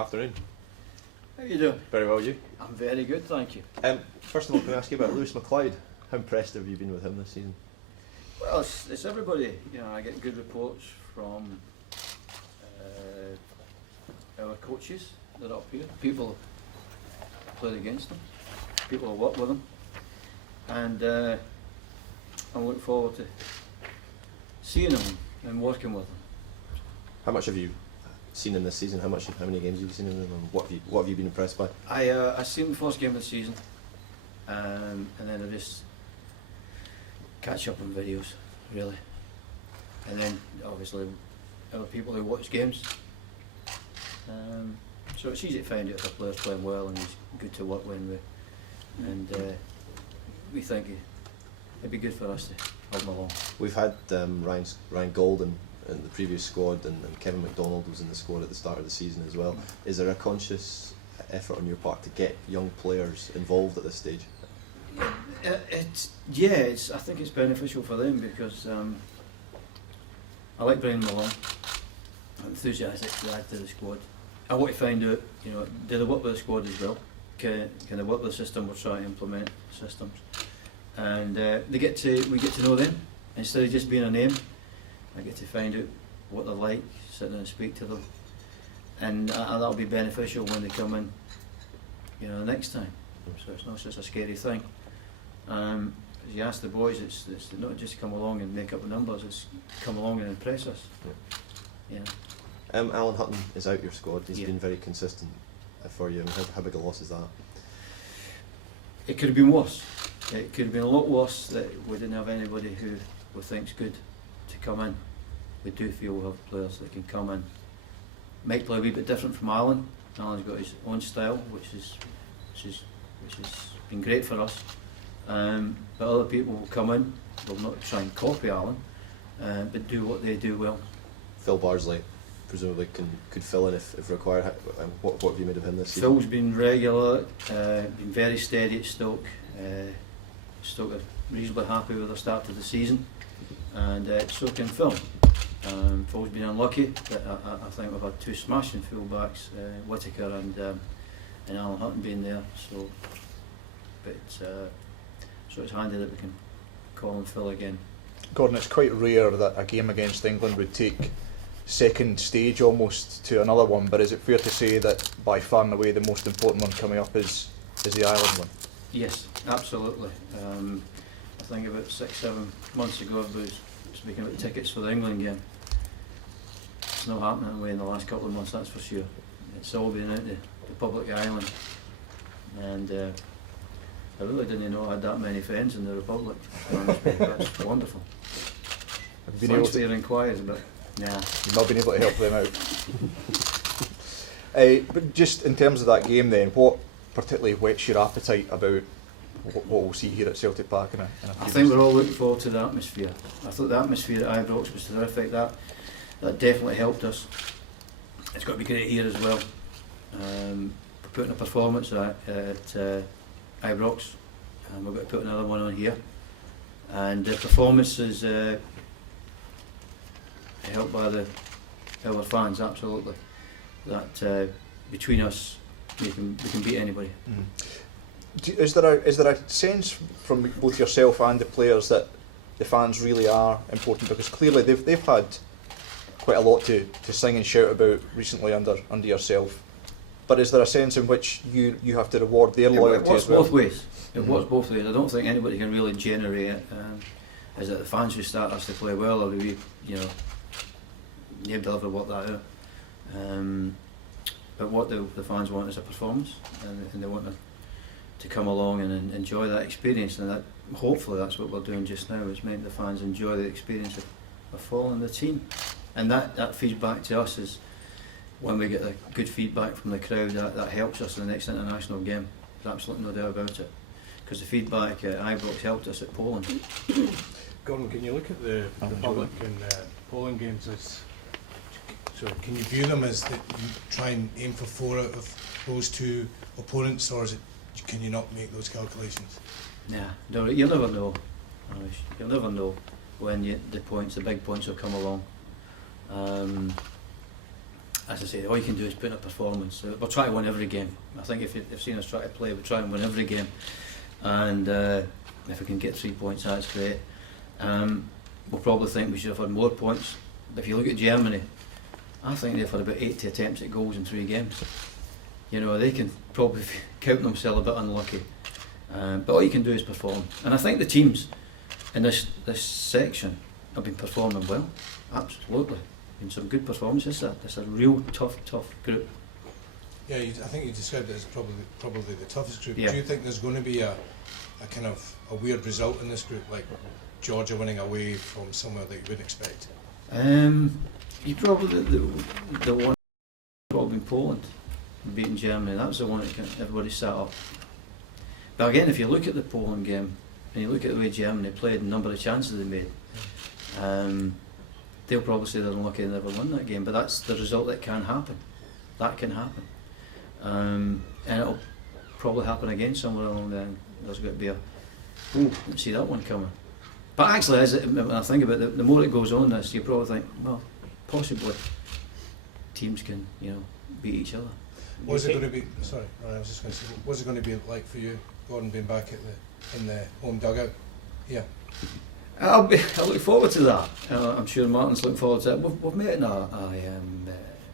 Afternoon. How you doing? Very well, you? I'm very good, thank you. First of all, can I ask you about Lewis McLeod? How impressed have you been with him this season? Well, it's everybody. You know, I get good reports from our coaches that are up here, people who played against them, people who work with them, and I look forward to seeing them and working with them. How much have you seen in this season? How many games have you seen in them, and what have you been impressed by? I seen the first game of the season, and then I just catch up on videos, really, and then obviously other people who watch games. So it's easy to find out if a player's playing well and he's good to work with, and we think it'd be good for us to help him along. We've had Ryan Golden in the previous squad, and Kevin McDonald was in the squad at the start of the season as well. Is there a conscious effort on your part to get young players involved at this stage? I think it's beneficial for them because I like bringing them along. I'm enthusiastic to add to the squad. I want to find out, you know, do they work with the squad as well? Can they work with the system we're trying to implement systems? And we get to know them instead of just being a name. I get to find out what they're like, sit down and speak to them, and that'll be beneficial when they come in, you know, the next time. So it's not just a scary thing. As you ask the boys, it's not just come along and make up the numbers, it's come along and impress us. Yeah. Alan Hutton is out your squad. He's Yeah. been very consistent for you. I mean, how big a loss is that? It could have been worse. It could have been a lot worse that we didn't have anybody who we think's good to come in. We do feel we have players that can come in. Might play a wee bit different from Alan. Alan's got his own style, which has been great for us. But other people will come in, will not try and copy Alan, but do what they do well. Phil Bardsley presumably could fill in if required. What have you made of him this season? Phil's been regular, been very steady at Stoke. Stoke are reasonably happy with the start of the season, and so can Phil. Phil's been unlucky, but I think we've had two smashing full-backs, Whittaker and Alan Hutton being there. So it's handy that we can call him Phil again. Gordon, it's quite rare that a game against England would take second stage almost to another one, but is it fair to say that by far and away the most important one coming up is the Ireland one? Yes, absolutely. I think about 6-7 months ago I was speaking about tickets for the England game. It's not happening away in the last couple of months, that's for sure. It's all been out the public island, and I really didn't know I had that many friends in the Republic. That's wonderful. Thanks for your inquiries, but nah. You've not been able to help them out. But just in terms of that game then, what particularly whets your appetite about what we'll see here at Celtic Park in a few I think we're all looking forward to the atmosphere. I thought the atmosphere at Ibrox was terrific. That definitely helped us. It's got to be great here as well. We're putting a performance at Ibrox, and we're going to put another one on here. And the performance is helped by our fans, absolutely. That between us, we can beat anybody. Is there a sense from both yourself and the players that the fans really are important? Because clearly they've had quite a lot to sing and shout about recently under yourself. But is there a sense in which you have to reward their loyalty as well? It works both ways. It works both ways. I don't think anybody can really generate it. Is it the fans who start us to play well, or do we, you know, you deliver what that out? But what the fans want is a performance, and they want to come along and enjoy that experience, and that hopefully that's what we're doing just now, is making the fans enjoy the experience of following the team, and that feeds back to us. Is when we get the good feedback from the crowd, that helps us in the next international game. There's absolutely no doubt about it, because the feedback at Ibrox helped us at Poland. Gordon, can you look at the Republic and Poland games as, so can you view them as that you try and aim for 4 out of those 2 opponents, or is it, can you not make those calculations? Nah, you'll never know. You'll never know when the big points will come along. as I say, all you can do is put in a performance. We'll try to win every game. I think if you've seen us try to play, we'll try and win every game. And if we can get 3 points, that's great. We'll probably think we should have had more points. But if you look at Germany, I think they've had about 80 attempts at goals in 3 games. You know, they can probably count themselves a bit unlucky. But all you can do is perform. And I think the teams in this section have been performing well. Absolutely. Been some good performances. It's a real tough group. Yeah, I think you described it as probably the toughest group. Yeah. Do you think there's going to be a kind of a weird result in this group, like Georgia winning away from somewhere that you wouldn't expect? You probably the one probably in Poland beating Germany. That was the one that everybody sat up. But again, if you look at the Poland game and you look at the way Germany played and the number of chances they made, they'll probably say they're unlucky they never won that game. But that's the result that can happen. That can happen, and it'll probably happen again somewhere along there. There's got to be didn't see that one coming. But actually, when I think about it, the more it goes on this, you probably think, well, possibly teams can, beat each other. Was it going to be? Sorry, I was just going to say, what's it going to be like for you, Gordon, being back in the home dugout? Yeah. I look forward to that. I'm sure Martin's looking forward to it. We've met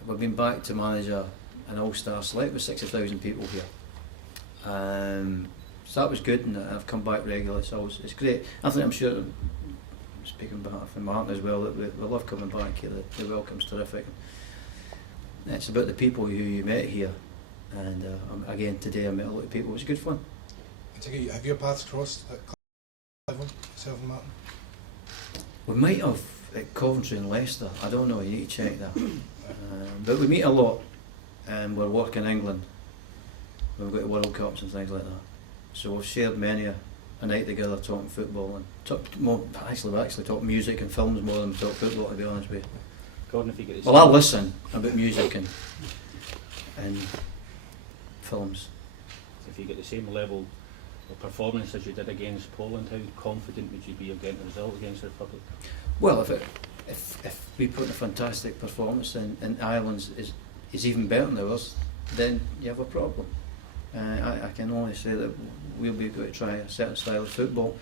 we've been back to manage an all-star select with 60,000 people here. So that was good, and I've come back regularly, so it's great. I'm sure, speaking back for Martin as well, that we love coming back here. The welcome's terrific. It's about the people who you met here, and again today I met a lot of people. It was good fun. Have your paths crossed at level, yourself and Martin? We might have at Coventry and Leicester. I don't know. You need to check that. But we meet a lot, and we're working in England. We've got World Cups and things like that. So we've shared many a night together talking football, and we actually talk music and films more than we talk football, to be honest with you. Gordon, if you get Well, I listen about music and films. if you get the same level of performance as you did against Poland, how confident would you be of getting a result against the Republic? Well, if we put in a fantastic performance and Ireland's is even better than ours, then you have a problem. I can only say that we'll be going to try a certain style of football,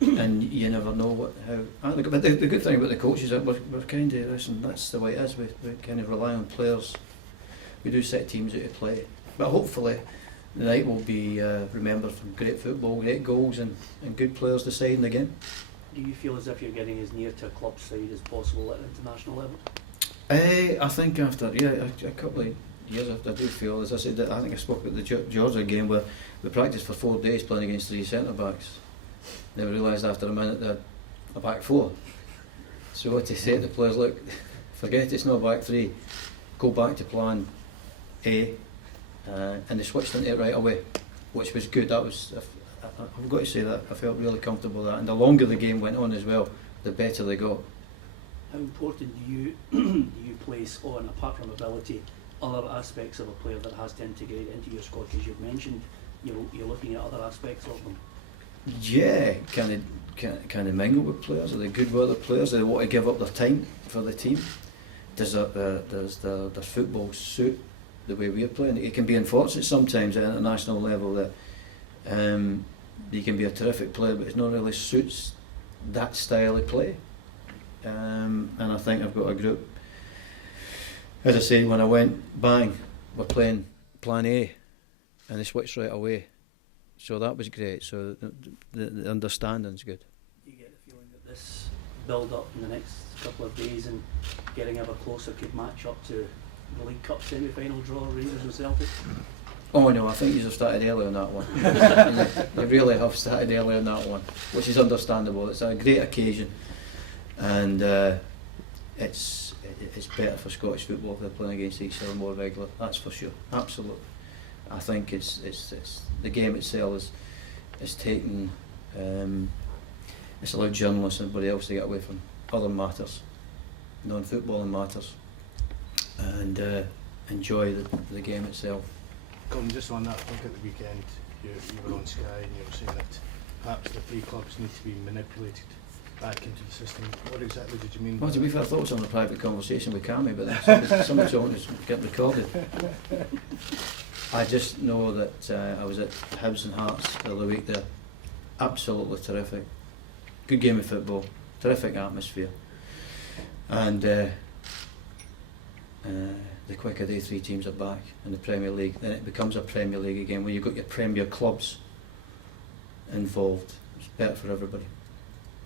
and you never know how. But the good thing about the coaches is that we're kind of, listen, that's the way it is. We kind of rely on players. We do set teams out to play, but hopefully the night will be remembered from great football, great goals, and good players deciding the game. Do you feel as if you're getting as near to a club side as possible at international level? I think after a couple of years, I do feel, as I said, I think I spoke about the Georgia game where we practiced for 4 days playing against 3 centre backs. Then we realised after a minute that a back 4. So to say to the players, look, forget it's not a back 3, go back to plan A, and they switched into it right away, which was good. I've got to say that I felt really comfortable with that, and the longer the game went on as well, the better they got. How important do you place on, apart from ability, other aspects of a player that has to integrate into your squad? Because you've mentioned you're looking at other aspects of them. Yeah, can they mingle with players? Are they good with other players? Do they want to give up their time for the team? Does their football suit the way we're playing? It can be unfortunate sometimes at international level that you can be a terrific player, but it not really suits that style of play. And I think I've got a group. As I say, when I went, bang, we're playing plan A, and they switched right away. So that was great. So the understanding's good. Do you get the feeling that this build-up in the next couple of days and getting ever closer could match up to the League Cup semi-final draw, Rangers and Celtic? Oh no, I think you have started early on that one. You really have started early on that one, which is understandable. It's a great occasion, and it's better for Scottish football if they're playing against each other more regular. That's for sure, absolutely. I think it's the game itself is taken. It's allowed journalists and everybody else to get away from other matters, non-footballing matters, and enjoy the game itself. Gordon, just on that, I think at the weekend you were on Sky and you were saying that perhaps the 3 clubs need to be manipulated back into the system. What exactly did you mean? Well, to be fair, I thought it was on a private conversation with Cammy, but somebody told me to get recorded. I just know that I was at Hibs and Hearts the other week there. Absolutely terrific. Good game of football. Terrific atmosphere. And the quick a day 3 teams are back in the Premier League. Then it becomes a Premier League again where you've got your Premier clubs involved. It's better for everybody.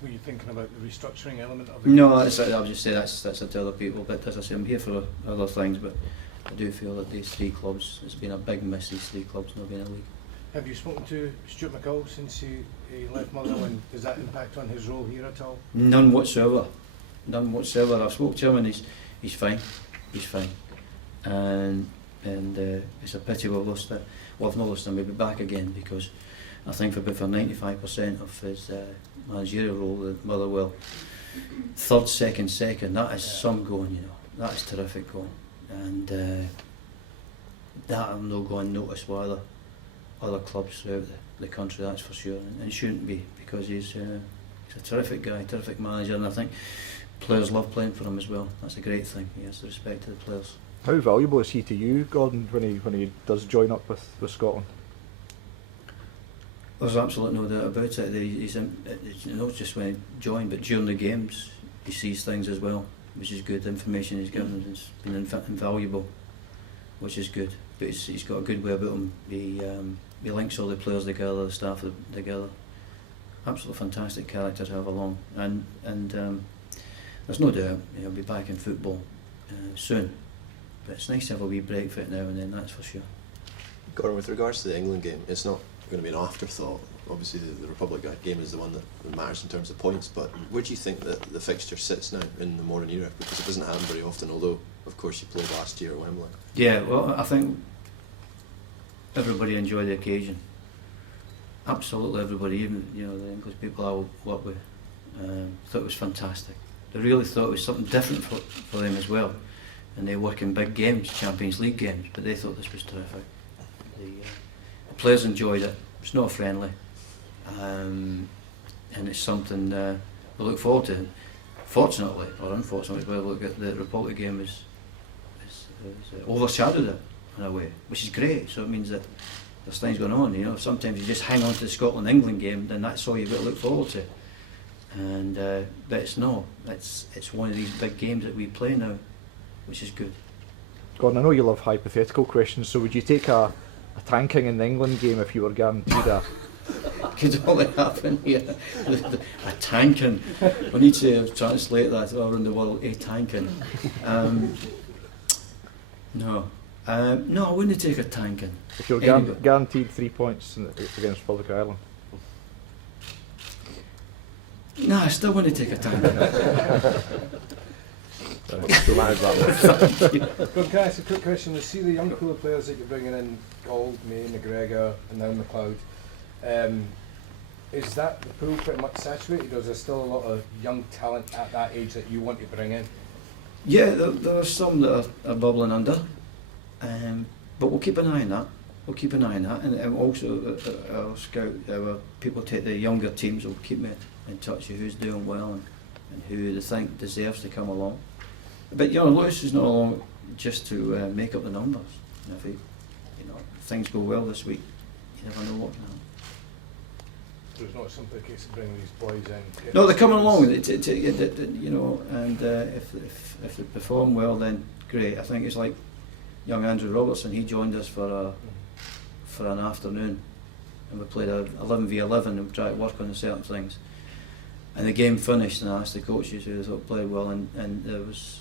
Were you thinking about the restructuring element of it? No, I would just say that's up to other people. But as I say, I'm here for other things. But I do feel that these 3 clubs, it's been a big miss. These 3 clubs not being in a league. Have you spoken to Stuart McCall since he left Motherwell, and does that impact on his role here at all? None whatsoever. None whatsoever. I've spoken to him and he's fine. He's fine. And it's a pity we've lost it. Well, I've not lost him. He'll be back again because I think for 95% of his managerial role at Motherwell, third, second, that is some going. You know, that is terrific going, and that will not go unnoticed by other clubs throughout the country. That's for sure, and it shouldn't be because he's a terrific guy, terrific manager, and I think players love playing for him as well. That's a great thing. He has the respect to the players. How valuable is he to you, Gordon, when he does join up with Scotland? There's absolutely no doubt about it. He's not just when he joined, but during the games he sees things as well, which is good. The information he's given has been invaluable, which is good. But he's got a good way about him. He links all the players together, the staff together. Absolutely fantastic character to have along, and there's no doubt he'll be back in football soon. But it's nice to have a wee break for it now and then, that's for sure. Gordon, with regards to the England game, it's not going to be an afterthought. Obviously the Republic game is the one that matters in terms of points, but where do you think that the fixture sits now in the modern era? Because it doesn't happen very often, although of course you played last year at Wembley. Yeah, well, I think everybody enjoyed the occasion. Absolutely everybody, even the English people I work with, thought it was fantastic. They really thought it was something different for them as well. And they work in big games, Champions League games, but they thought this was terrific. The players enjoyed it. It's not friendly, and it's something we look forward to. Fortunately, or unfortunately, we look at the Republic game is overshadowed it in a way, which is great. So it means that there's things going on. Sometimes you just hang on to the Scotland-England game, then that's all you've got to look forward to. And but it's not. It's one of these big games that we play now, which is good. Gordon, I know you love hypothetical questions, so would you take a tanking in the England game if you were guaranteed a... Could only happen here. A tanking. We need to translate that around the world, a tanking. No, I wouldn't take a tanking. If you were guaranteed 3 points against Republic of Ireland? No, I still want to take a tanking. Can I ask a quick question? You see the young pool of players that you're bringing in, Gold, May, McGregor and now McLeod. Is that the pool pretty much saturated, or is there still a lot of young talent at that age that you want to bring in? Yeah, there are some that are bubbling under, but we'll keep an eye on that. And also our people take the younger teams will keep me in touch with who's doing well and who they think deserves to come along. But Lewis is not along just to make up the numbers. If things go well this week, you never know what can happen. So it's not simply a case of bringing these boys in. No, they're coming along. And if they perform well, then great. I think it's like young Andrew Robertson. He joined us for an afternoon, and we played 11v11 and we tried to work on certain things. And the game finished, and I asked the coaches who they thought played well, and there was,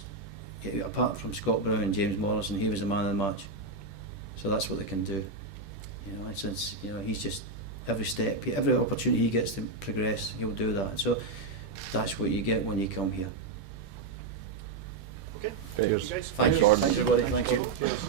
apart from Scott Brown and James Morrison, he was the man of the match. So that's what they can do. And since he's just every step, every opportunity he gets to progress, he'll do that. So that's what you get when you come here. Okay. Cheers. Thank you guys. Thanks, Gordon. Thanks everybody. Thank you. Cheers.